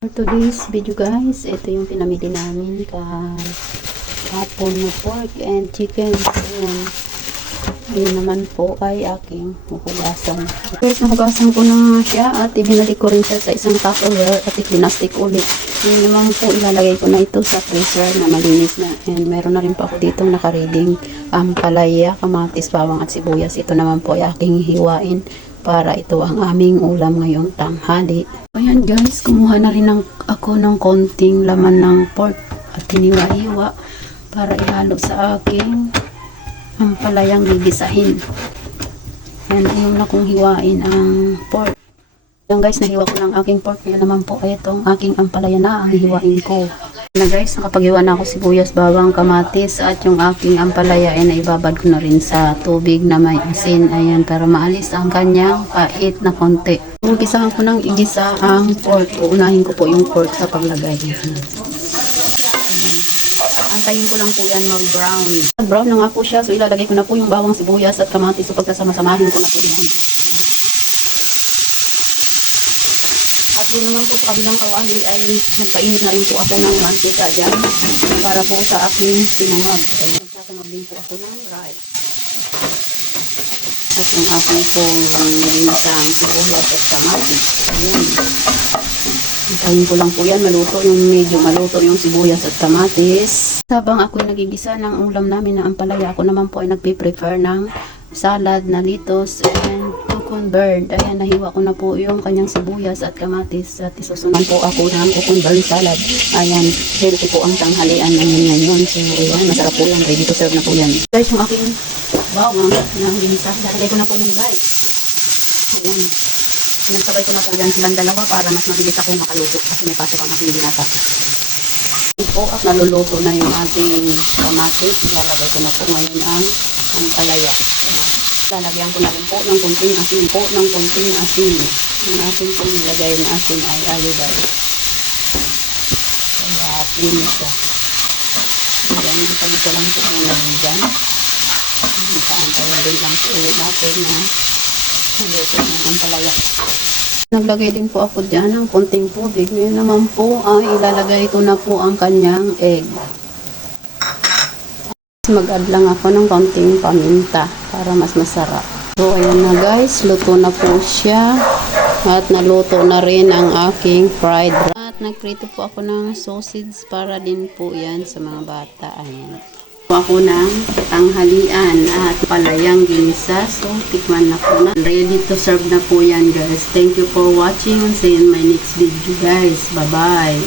For today's video guys, ito yung pinamili namin kahapon na pork and chicken. Ayan. Ayun naman po ay aking hugasan. First, nahugasan ko na siya at ibinalik ko rin siya sa isang tupperware at ipinastik ulit. Ayun naman po, ilalagay ko na ito sa freezer na malinis na. And meron na rin po ako dito nakareading palaya, kamatis, bawang at sibuyas. Ito naman po ay aking hiwain para ito ang aming ulam ngayong tanghali. Ayan guys, kumuha na rin ako ng konting laman ng pork at hiniwa-hiwa para ihalo sa aking ampalayang gigisahin. Ayan, yung na kong hiwain ang pork. Ayan guys, nahiwa ko ng aking pork. Ayan naman po ay itong aking ampalaya na ang hiwain ko. Na guys, nakapaghiwa na ako sibuyas, bawang, kamatis at yung aking ampalaya ay naibabad ko na rin sa tubig na may asin. Ayan, para maalis ang kanyang pait na konti. Umpisahan ko ng igisa ang pork. Uunahin ko po yung pork sa paglagay. Antayin ko lang po yan mag-brown. Brown na nga po siya, so ilalagay ko na po yung bawang, sibuyas at kamatis. So pagkasama-samahin ko na po yan. At doon naman po sa kabilang kawali ay nagpainit na rin po ako ng mantika dyan para po sa aking sinangag. Nagsasanag din po ako ng rice. At yung aking pong isang sibuyas at kamatis. Ayan. Hintayin ko lang po yan maluto, yung medyo maluto yung sibuyas at kamatis. Habang ako'y nagigisa ng ulam namin na ampalaya, ako naman po ay nagpe-prefer ng salad na lettuce and cucumber. Ayan, nahiwa ko na po yung kanyang sibuyas at kamatis at isusunod po ako ng cucumber salad. Ayan, healthy po ang tanghalian namin ngayon. So, ayan, masarap po yan. Ready to serve na po yan. Guys, yung aking bawang na ginisa, lalagay ko na po yung rice. Ayan. Pinagsabay ko na po yan silang dalawa para mas mabilis ako makaluto kasi may pasok ang aking binata. Po at naluluto na yung ating kamatis. Ilalagay ko na po ngayon ang palaya. Lalagyan ko na rin po ng konting asin po, ng konting asin. Ang ating pong nilagay na asin ay iodine. Kaya linis siya. Ayan, dito lang po muna rin dyan. Kaantayin din lang po ulit natin na maluto ng palaya. Naglagay din po ako dyan ng konting tubig. Ngayon naman po ay ilalagay ko na po ang kanyang egg. Mag-add lang ako ng konting paminta para mas masarap. So ayan na guys, luto na po siya. At naluto na rin ang aking fried rice. At nagprito po ako ng sausage para din po yan sa mga bata. Ayan. Ako ng tanghalian at palayang ginisa. So, tikman na po na. Ready to serve na po yan guys. Thank you for watching and see you in my next video guys. Bye-bye.